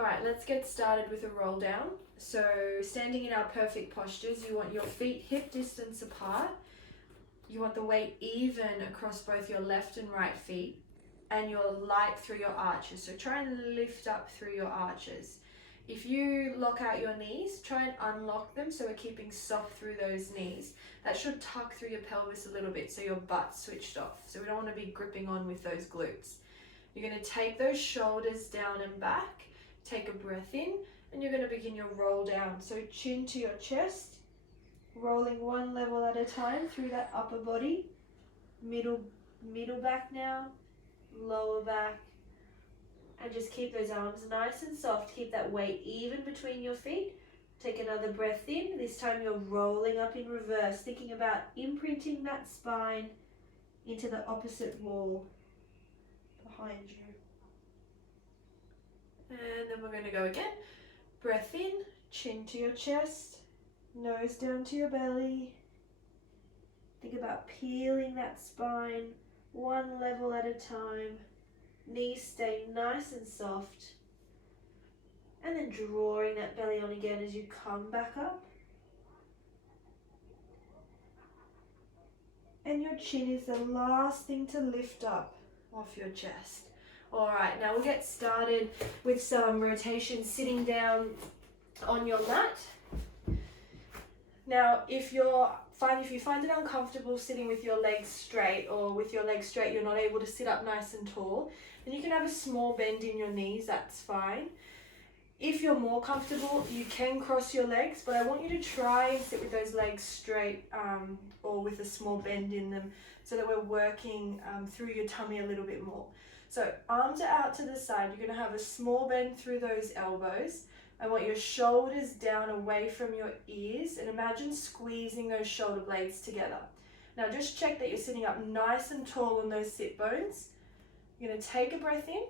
All right, let's get started with a roll down. So standing in our perfect postures, you want your feet hip distance apart. You want the weight even across both your left and right feet, and you're light through your arches. So try and lift up through your arches. If you lock out your knees, try and unlock them so we're keeping soft through those knees. That should tuck through your pelvis a little bit so your butt's switched off. So we don't want to be gripping on with those glutes. You're going to take those shoulders down and back, take a breath in, and you're going to begin your roll down. So chin to your chest, rolling one level at a time through that upper body, middle back now, lower back, and just keep those arms nice and soft. Keep that weight even between your feet. Take another breath in. This time you're rolling up in reverse, thinking about imprinting that spine into the opposite wall behind you. And then we're going to go again. Breath in, chin to your chest, nose down to your belly. Think about peeling that spine one level at a time. Knees stay nice and soft. And then drawing that belly on again as you come back up. And your chin is the last thing to lift up off your chest. All right, now we'll get started with some rotation sitting down on your mat. Now, if you find it uncomfortable sitting with your legs straight, or with your legs straight you're not able to sit up nice and tall, then you can have a small bend in your knees, that's fine. If you're more comfortable, you can cross your legs, but I want you to try and sit with those legs straight or with a small bend in them so that we're working through your tummy a little bit more. So arms are out to the side. You're going to have a small bend through those elbows. I want your shoulders down away from your ears, and imagine squeezing those shoulder blades together. Now just check that you're sitting up nice and tall on those sit bones. You're going to take a breath in,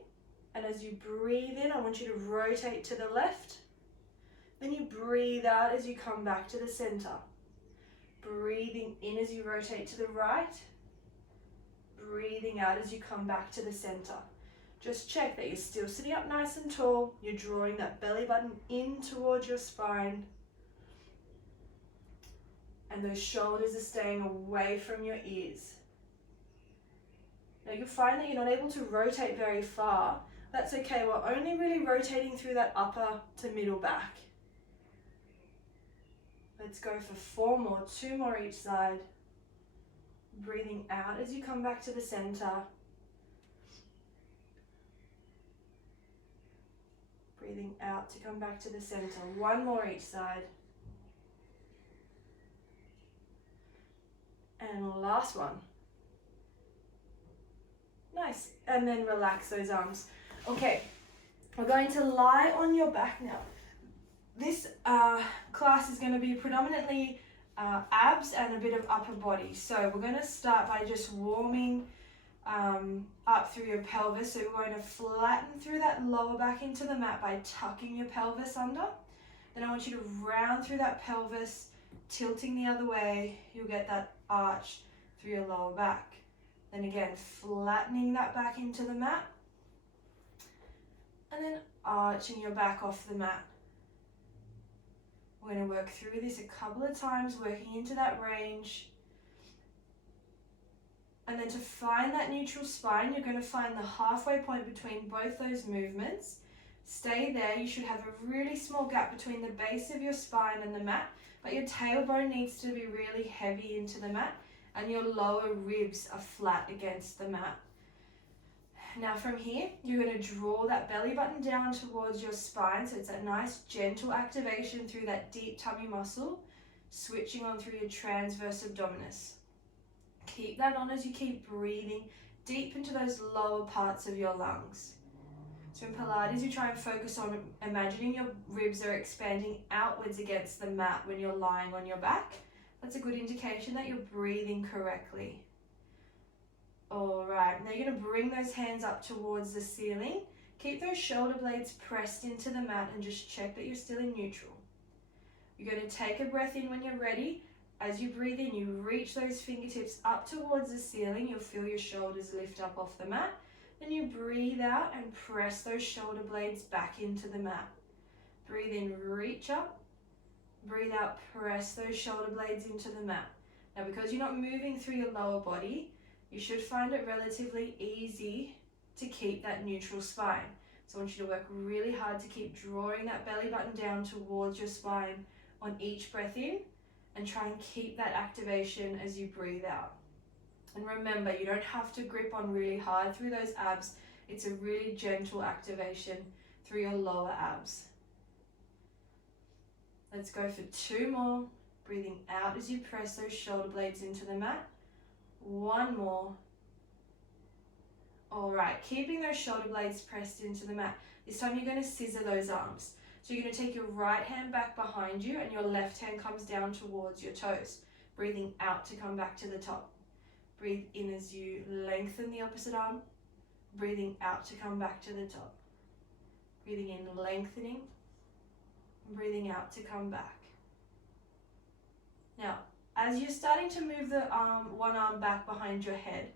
and as you breathe in, I want you to rotate to the left. Then you breathe out as you come back to the center. Breathing in as you rotate to the right. Breathing out as you come back to the center. Just check that you're still sitting up nice and tall. You're drawing that belly button in towards your spine. And those shoulders are staying away from your ears. Now you'll find that you're not able to rotate very far. That's okay, we're only really rotating through that upper to middle back. Let's go for 4 more, 2 more each side. Breathing out as you come back to the center. Breathing out to come back to the center. 1 more each side. And last one. Nice. And then relax those arms. Okay, we're going to lie on your back now. This class is going to be predominantly abs and a bit of upper body. So we're going to start by just warming up through your pelvis. So we're going to flatten through that lower back into the mat by tucking your pelvis under. Then I want you to round through that pelvis, tilting the other way. You'll get that arch through your lower back. Then again, flattening that back into the mat. And then arching your back off the mat. We're going to work through this a couple of times, working into that range. And then to find that neutral spine, you're going to find the halfway point between both those movements. Stay there. You should have a really small gap between the base of your spine and the mat, but your tailbone needs to be really heavy into the mat, and your lower ribs are flat against the mat. Now from here, you're going to draw that belly button down towards your spine, so it's a nice gentle activation through that deep tummy muscle, switching on through your transverse abdominis. Keep that on as you keep breathing deep into those lower parts of your lungs. So in Pilates, you try and focus on imagining your ribs are expanding outwards against the mat when you're lying on your back. That's a good indication that you're breathing correctly. All right, now you're going to bring those hands up towards the ceiling. Keep those shoulder blades pressed into the mat and just check that you're still in neutral. You're going to take a breath in when you're ready. As you breathe in, you reach those fingertips up towards the ceiling. You'll feel your shoulders lift up off the mat. Then you breathe out and press those shoulder blades back into the mat. Breathe in, reach up. Breathe out, press those shoulder blades into the mat. Now, because you're not moving through your lower body, you should find it relatively easy to keep that neutral spine. So I want you to work really hard to keep drawing that belly button down towards your spine on each breath in, and try and keep that activation as you breathe out. And remember, you don't have to grip on really hard through those abs. It's a really gentle activation through your lower abs. Let's go for 2 more. Breathing out as you press those shoulder blades into the mat. 1 more. All right, keeping those shoulder blades pressed into the mat. This time you're going to scissor those arms. So you're going to take your right hand back behind you and your left hand comes down towards your toes. Breathing out to come back to the top. Breathe in as you lengthen the opposite arm. Breathing out to come back to the top. Breathing in, lengthening. Breathing out to come back. Now, as you're starting to move the one arm back behind your head,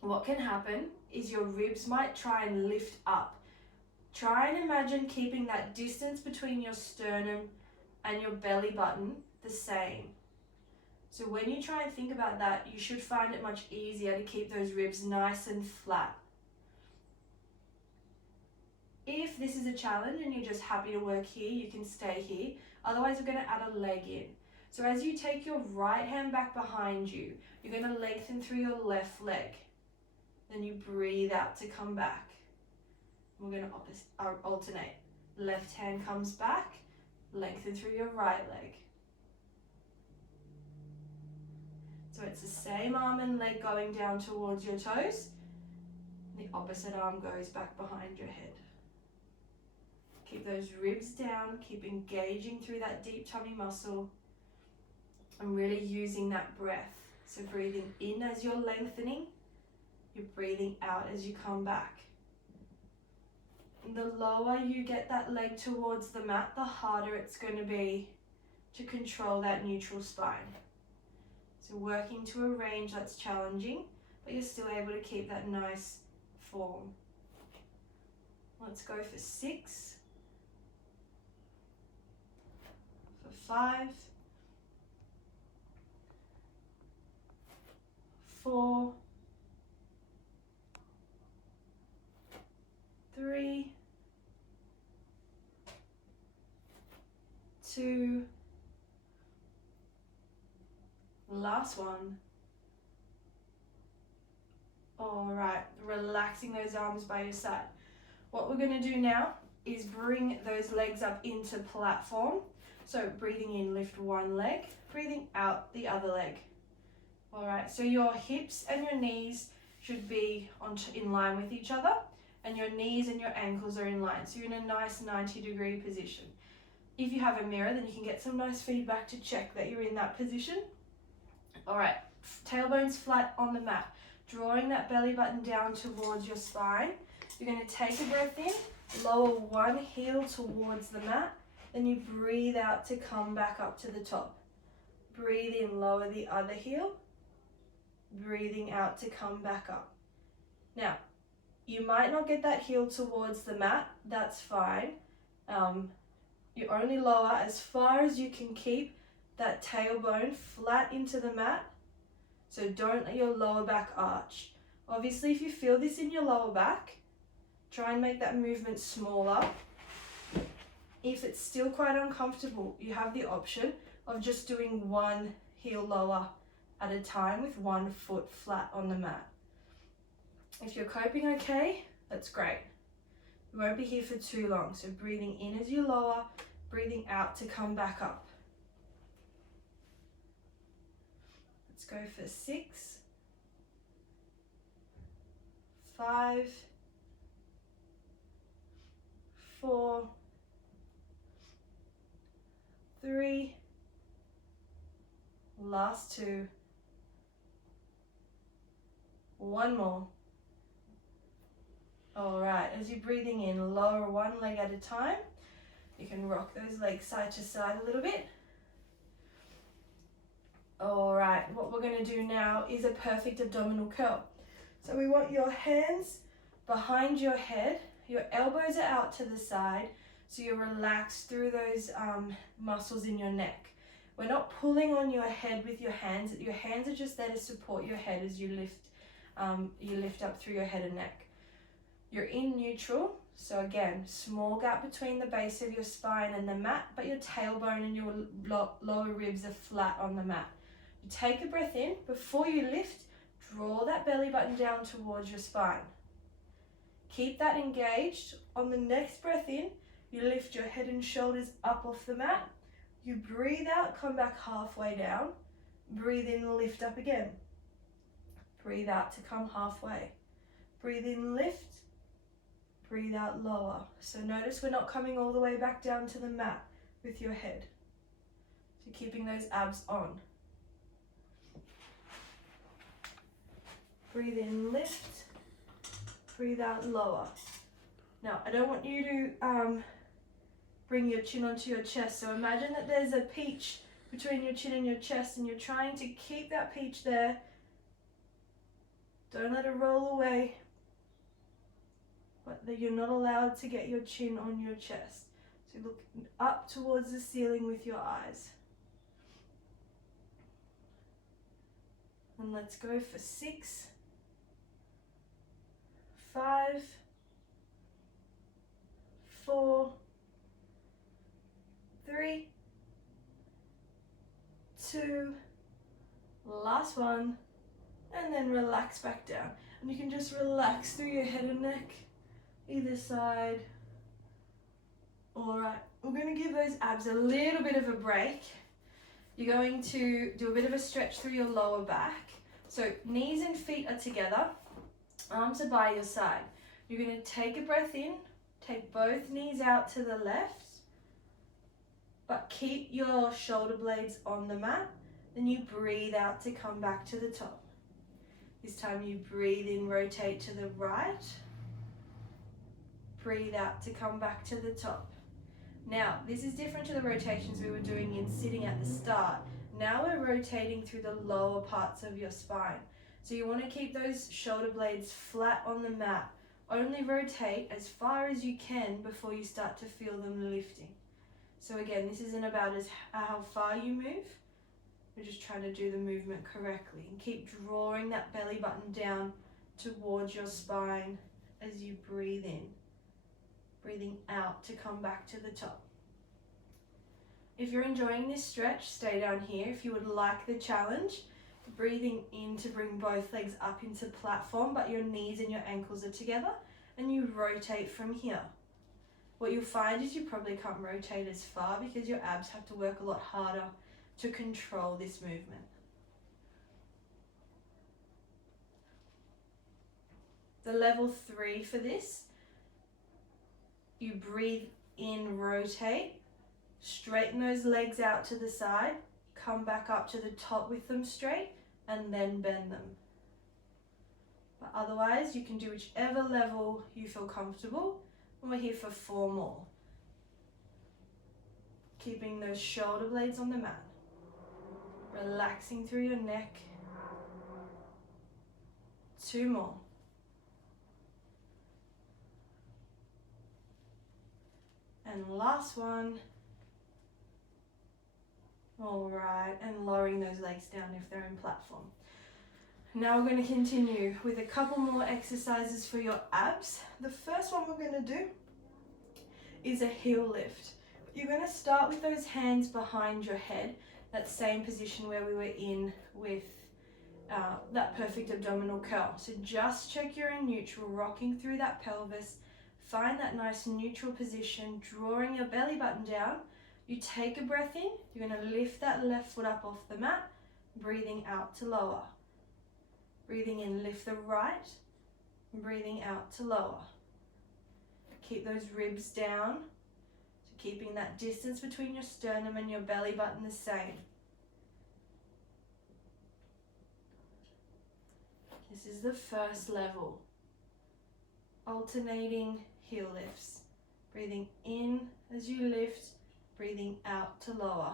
what can happen is your ribs might try and lift up. Try and imagine keeping that distance between your sternum and your belly button the same. So when you try and think about that, you should find it much easier to keep those ribs nice and flat. If this is a challenge and you're just happy to work here, you can stay here. Otherwise, we're going to add a leg in. So as you take your right hand back behind you, you're going to lengthen through your left leg. Then you breathe out to come back. We're going to alternate. Left hand comes back, lengthen through your right leg. So it's the same arm and leg going down towards your toes. The opposite arm goes back behind your head. Keep those ribs down, keep engaging through that deep tummy muscle and really using that breath. So breathing in as you're lengthening, you're breathing out as you come back. And the lower you get that leg towards the mat, the harder it's going to be to control that neutral spine. So working to a range that's challenging, but you're still able to keep that nice form. Let's go for 6, for 5, 4, 3, 2, last one. All right, relaxing those arms by your side. What we're going to do now is bring those legs up into platform. So breathing in, lift one leg, breathing out the other leg. All right, so your hips and your knees should be in line with each other, and your knees and your ankles are in line. So you're in a nice 90-degree position. If you have a mirror, then you can get some nice feedback to check that you're in that position. All right, tailbones flat on the mat, drawing that belly button down towards your spine. You're going to take a breath in, lower one heel towards the mat, then you breathe out to come back up to the top. Breathe in, lower the other heel, breathing out to come back up. Now, you might not get that heel towards the mat, that's fine. You only lower as far as you can keep that tailbone flat into the mat, so don't let your lower back arch. Obviously, if you feel this in your lower back, try and make that movement smaller. If it's still quite uncomfortable, you have the option of just doing one heel lower at a time with one foot flat on the mat. If you're coping okay, that's great. We won't be here for too long, so breathing in as you lower, breathing out to come back up. Let's go for 6, 5, 4, 3, last 2, one more. All right, as you're breathing in, lower one leg at a time. You can rock those legs side to side a little bit. All right, what we're going to do now is a perfect abdominal curl. So we want your hands behind your head, your elbows are out to the side, so you're relaxed through those muscles in your neck. We're not pulling on your head with your hands are just there to support your head as you lift up through your head and neck. You're in neutral, so again, small gap between the base of your spine and the mat, but your tailbone and your lower ribs are flat on the mat. You take a breath in. Before you lift, draw that belly button down towards your spine. Keep that engaged. On the next breath in, you lift your head and shoulders up off the mat. You breathe out, come back halfway down. Breathe in, lift up again. Breathe out to come halfway. Breathe in, lift. Breathe out, lower. So notice we're not coming all the way back down to the mat with your head. So keeping those abs on. Breathe in, lift. Breathe out, lower. Now, I don't want you to bring your chin onto your chest. So imagine that there's a peach between your chin and your chest, and you're trying to keep that peach there. Don't let it roll away. But that you're not allowed to get your chin on your chest. So look up towards the ceiling with your eyes. And let's go for 6, 5, 4, 3, 2, last one, and then relax back down. And you can just relax through your head and neck, either side. All right, we're going to give those abs a little bit of a break. You're going to do a bit of a stretch through your lower back. So knees and feet are together, arms are by your side. You're going to take a breath in, take both knees out to the left, but keep your shoulder blades on the mat. Then you breathe out to come back to the top. This time you breathe in, rotate to the right. Breathe out to come back to the top. Now, this is different to the rotations we were doing in sitting at the start. Now we're rotating through the lower parts of your spine. So you want to keep those shoulder blades flat on the mat. Only rotate as far as you can before you start to feel them lifting. So again, this isn't about how far you move. We're just trying to do the movement correctly. And keep drawing that belly button down towards your spine as you breathe in. Breathing out to come back to the top. If you're enjoying this stretch, stay down here. If you would like the challenge, breathing in to bring both legs up into platform, but your knees and your ankles are together, and you rotate from here. What you'll find is you probably can't rotate as far because your abs have to work a lot harder to control this movement. The level 3 for this, you breathe in, rotate, straighten those legs out to the side, come back up to the top with them straight, and then bend them. But otherwise, you can do whichever level you feel comfortable, and we're here for 4 more. Keeping those shoulder blades on the mat, relaxing through your neck. 2 more. And last one. All right, and lowering those legs down if they're in platform. Now we're going to continue with a couple more exercises for your abs. The first one we're going to do is a heel lift. You're going to start with those hands behind your head, that same position where we were in with that perfect abdominal curl. So just check you're in neutral, rocking through that pelvis. Find that nice neutral position, drawing your belly button down. You take a breath in, you're going to lift that left foot up off the mat, breathing out to lower. Breathing in, lift the right, breathing out to lower. Keep those ribs down, so keeping that distance between your sternum and your belly button the same. This is the first level. Alternating heel lifts. Breathing in as you lift, breathing out to lower.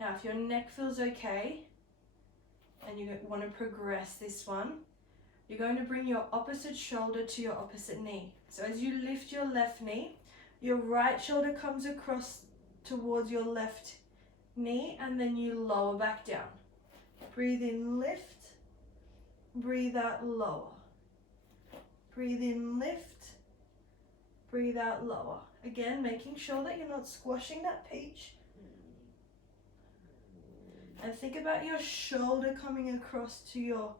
Now, if your neck feels okay, and you want to progress this one, you're going to bring your opposite shoulder to your opposite knee. So as you lift your left knee, your right shoulder comes across towards your left knee, and then you lower back down. Breathe in, lift. Breathe out, lower. Breathe in, lift. Breathe out, lower. Again, making sure that you're not squashing that peach. And think about your shoulder coming across to your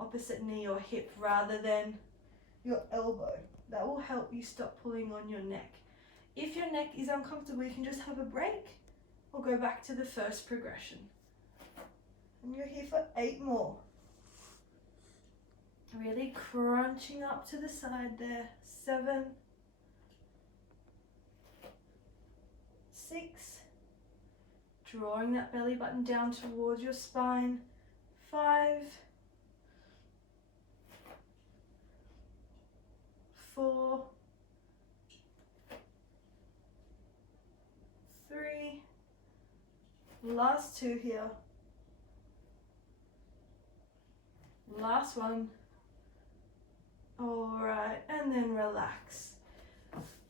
opposite knee or hip rather than your elbow. That will help you stop pulling on your neck. If your neck is uncomfortable, you can just have a break or go back to the first progression. And you're here for 8 more. Really crunching up to the side there. 7, 6, drawing that belly button down towards your spine. 5, 4, 3, last 2 here. Last one. All right, and then relax.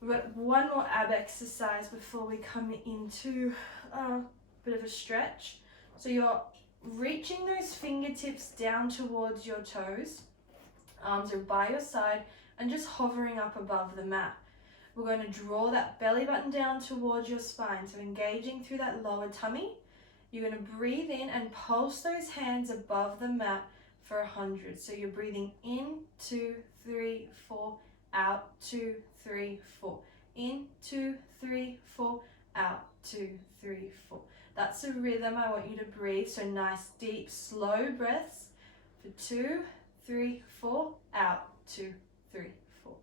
We've got one more ab exercise before we come into a bit of a stretch. So you're reaching those fingertips down towards your toes. Arms are by your side and just hovering up above the mat. We're going to draw that belly button down towards your spine, so engaging through that lower tummy. You're going to breathe in and pulse those hands above the mat for 100. So you're breathing in, 2, 3, 4, out, 2, 3, 4. In, 2, 3, 4, out, 2, 3, 4. That's the rhythm I want you to breathe. So nice, deep, slow breaths for 2, 3, 4, out, 2, 3, 4.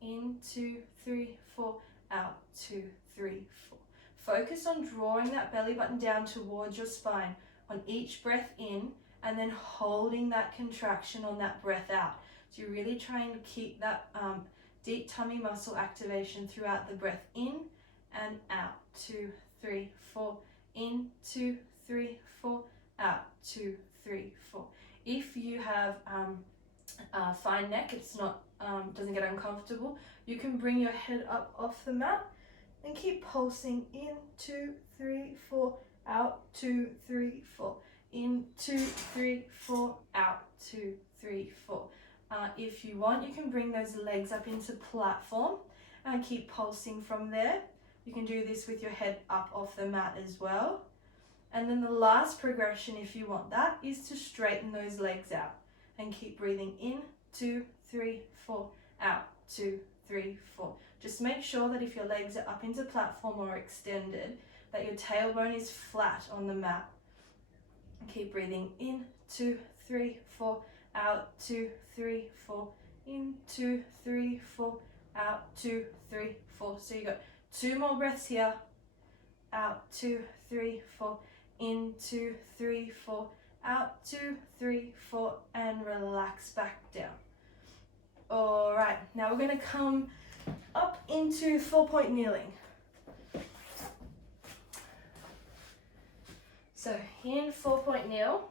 In, 2, 3, 4, out, 2, 3, 4. Focus on drawing that belly button down towards your spine on each breath in, and then holding that contraction on that breath out. So you're really trying to keep that deep tummy muscle activation throughout the breath in and out. 2, 3, 4. In, 2, 3, 4. Out, 2, 3, 4. If you have a fine neck, it's not doesn't get uncomfortable, you can bring your head up off the mat and keep pulsing in, 2, 3, 4. Out, 2, 3, 4. In, 2, 3, 4, out, 2, 3, 4. If you want, you can bring those legs up into platform and keep pulsing from there. You can do this with your head up off the mat as well. And then the last progression, if you want that, is to straighten those legs out and keep breathing in, 2, 3, 4, out, 2, 3, 4. Just make sure that if your legs are up into platform or extended, that your tailbone is flat on the mat. Keep breathing in, 2, 3, 4, out, 2, 3, 4, in, 2, 3, 4, out, 2, 3, 4. So you got 2 more breaths here. Out, 2, 3, 4, in, 2, 3, 4, out, 2, 3, 4, and relax back down. All right, now we're going to come up into 4-point kneeling. So in 4-point kneel,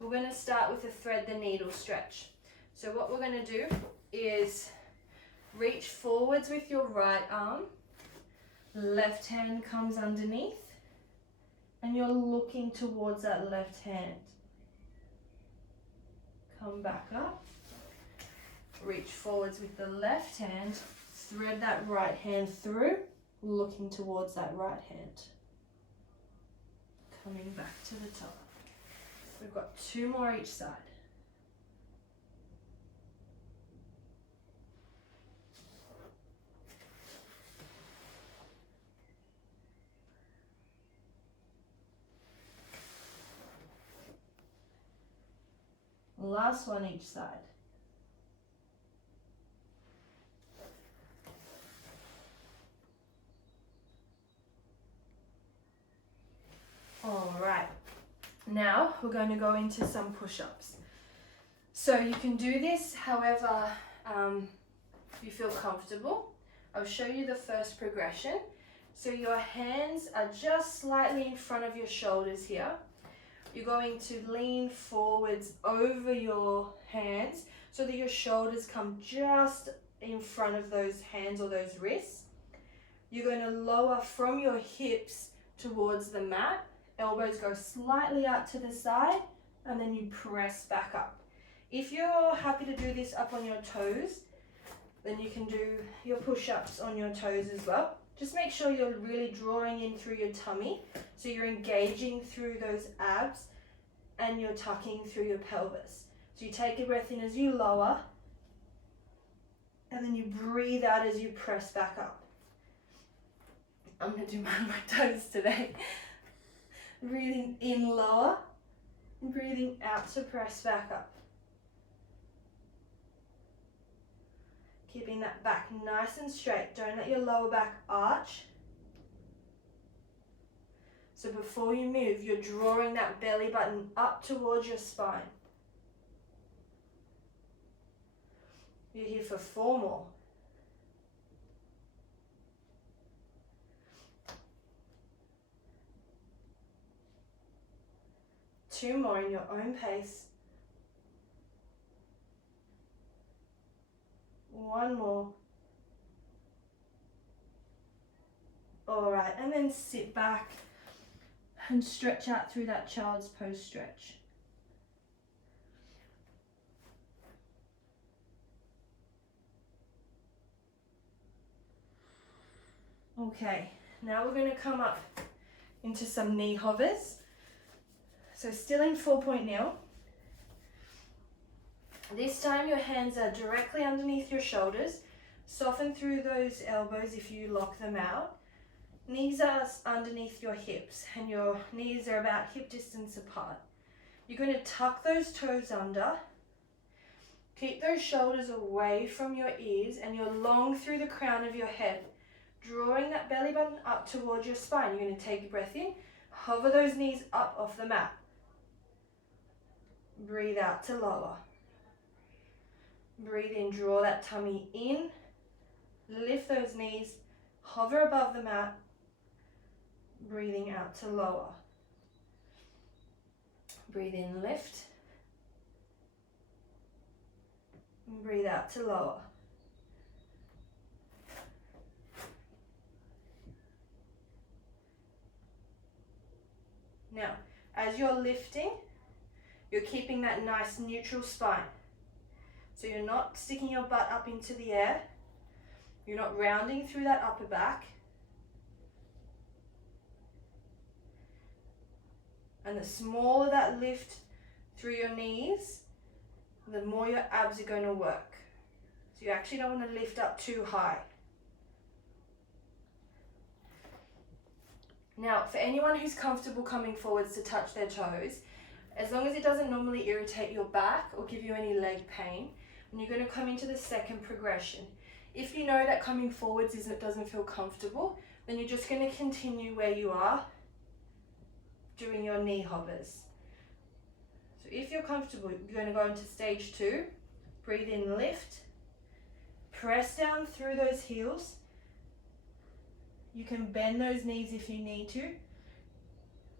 we're going to start with a thread the needle stretch. So what we're going to do is reach forwards with your right arm, left hand comes underneath, and you're looking towards that left hand. Come back up, reach forwards with the left hand, thread that right hand through, looking towards that right hand. Coming back to the top. We've got 2 more each side. Last one each side. All right. Now we're going to go into some push-ups. So you can do this however you feel comfortable. I'll show you the first progression. So your hands are just slightly in front of your shoulders here. you're going to lean forwards over your hands so that your shoulders come just in front of those hands or those wrists. You're going to lower from your hips towards the mat. Elbows go slightly out to the side, and then you press back up. If you're happy to do this up on your toes, then you can do your push-ups on your toes as well. Just make sure you're really drawing in through your tummy, so you're engaging through those abs and you're tucking through your pelvis. So you take a breath in as you lower, and then you breathe out as you press back up. I'm going to do mine on my toes today. Breathing in lower, breathing out to press back up. Keeping that back nice and straight. Don't let your lower back arch. So before you move, you're drawing that belly button up towards your spine. You're here for 4 more. Two more in your own pace. 1 more. All right, and then sit back and stretch out through that child's pose stretch. Okay, now we're going to come up into some knee hovers. So still in 4.0. This time your hands are directly underneath your shoulders. Soften through those elbows if you lock them out. Knees are underneath your hips and your knees are about hip distance apart. You're going to tuck those toes under. Keep those shoulders away from your ears and you're long through the crown of your head, drawing that belly button up towards your spine. You're going to take a breath in, hover those knees up off the mat. Breathe out to lower. Breathe in, draw that tummy in, lift those knees, hover above the mat, breathing out to lower. Breathe in, lift, and breathe out to lower. Now, as you're lifting, you're keeping that nice neutral spine. So you're not sticking your butt up into the air. You're not rounding through that upper back. And the smaller that lift through your knees, the more your abs are going to work. So you actually don't want to lift up too high. Now, for anyone who's comfortable coming forwards to touch their toes, as long as it doesn't normally irritate your back or give you any leg pain, and you're going to come into the second progression. If you know that coming forwards doesn't feel comfortable, then you're just going to continue where you are, doing your knee hovers. So if you're comfortable, you're going to go into stage 2. Breathe in, lift. Press down through those heels. You can bend those knees if you need to.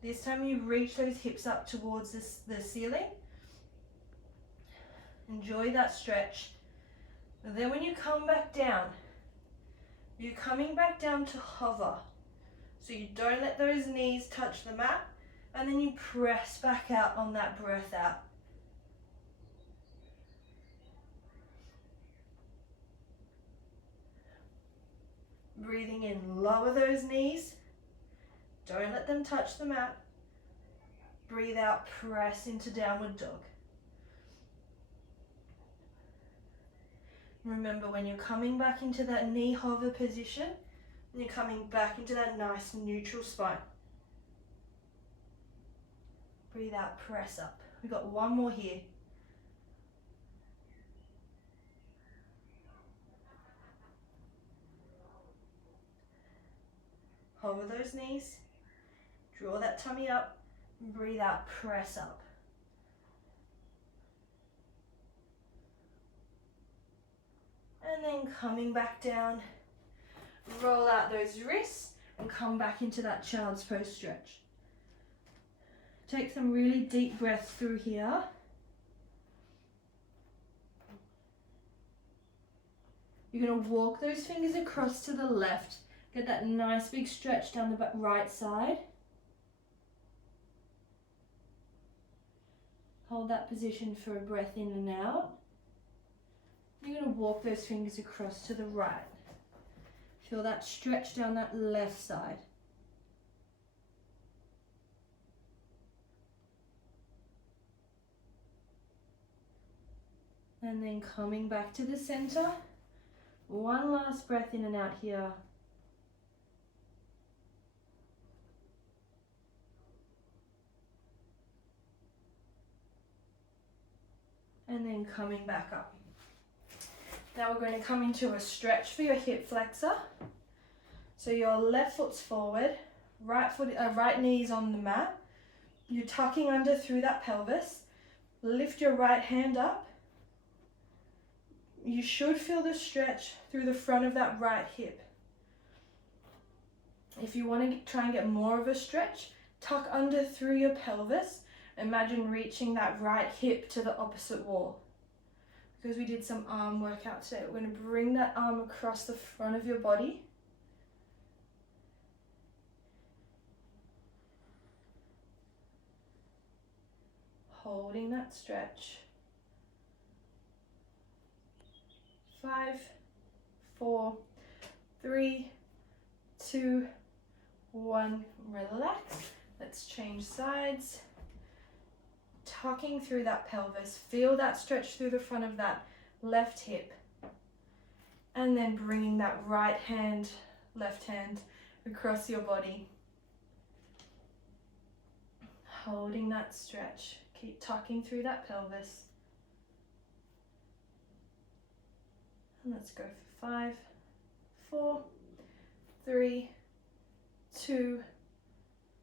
This time you reach those hips up towards the ceiling. Enjoy that stretch. And then when you come back down, you're coming back down to hover. So you don't let those knees touch the mat, and then you press back out on that breath out. Breathing in, lower those knees. Don't let them touch the mat. Breathe out, press into downward dog. Remember, when you're coming back into that knee hover position, you're coming back into that nice neutral spine. Breathe out, press up. We've got 1 more here. Hover those knees. Draw that tummy up. Breathe out, press up. And then coming back down, roll out those wrists and come back into that child's pose stretch. Take some really deep breaths through here. You're going to walk those fingers across to the left. Get that nice big stretch down the right side. Hold that position for a breath in and out. You're going to walk those fingers across to the right. Feel that stretch down that left side. And then coming back to the center. One last breath in and out here. And then coming back up. Now we're going to come into a stretch for your hip flexor. So your left foot's forward, right knee's on the mat. You're tucking under through that pelvis. Lift your right hand up. You should feel the stretch through the front of that right hip. If you want to try and get more of a stretch, tuck under through your pelvis. Imagine reaching that right hip to the opposite wall. Because we did some arm workout today, we're going to bring that arm across the front of your body. Holding that stretch. 5, 4, 3, 2, 1. Relax. Let's change sides. Tucking through that pelvis. Feel that stretch through the front of that left hip. And then bringing that right hand, left hand across your body. Holding that stretch. Keep tucking through that pelvis. And let's go for 5, 4, 3, 2,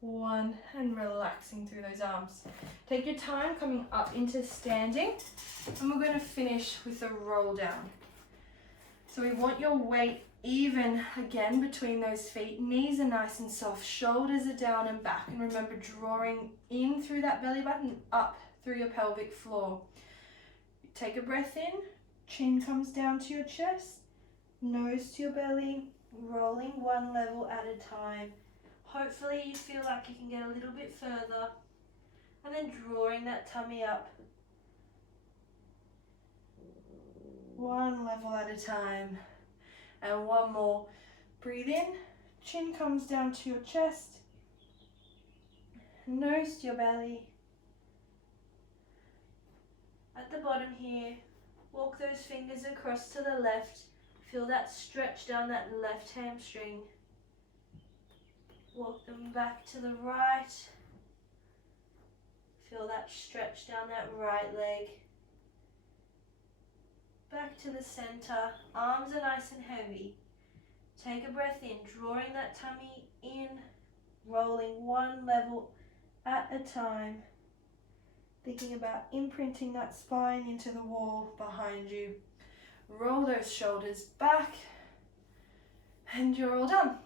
1, and relaxing through those arms. Take your time coming up into standing, and we're going to finish with a roll down. So we want your weight even again between those feet. Knees are nice and soft, shoulders are down and back, and remember drawing in through that belly button, up through your pelvic floor. Take a breath in, chin comes down to your chest, nose to your belly, rolling one level at a time. Hopefully you feel like you can get a little bit further, and then drawing that tummy up. One level at a time. And one more. Breathe in, chin comes down to your chest, nose to your belly. At the bottom here, walk those fingers across to the left. Feel that stretch down that left hamstring. Walk them back to the right. Feel that stretch down that right leg. Back to the center. Arms are nice and heavy. Take a breath in, drawing that tummy in, rolling one level at a time. Thinking about imprinting that spine into the wall behind you. Roll those shoulders back, and you're all done.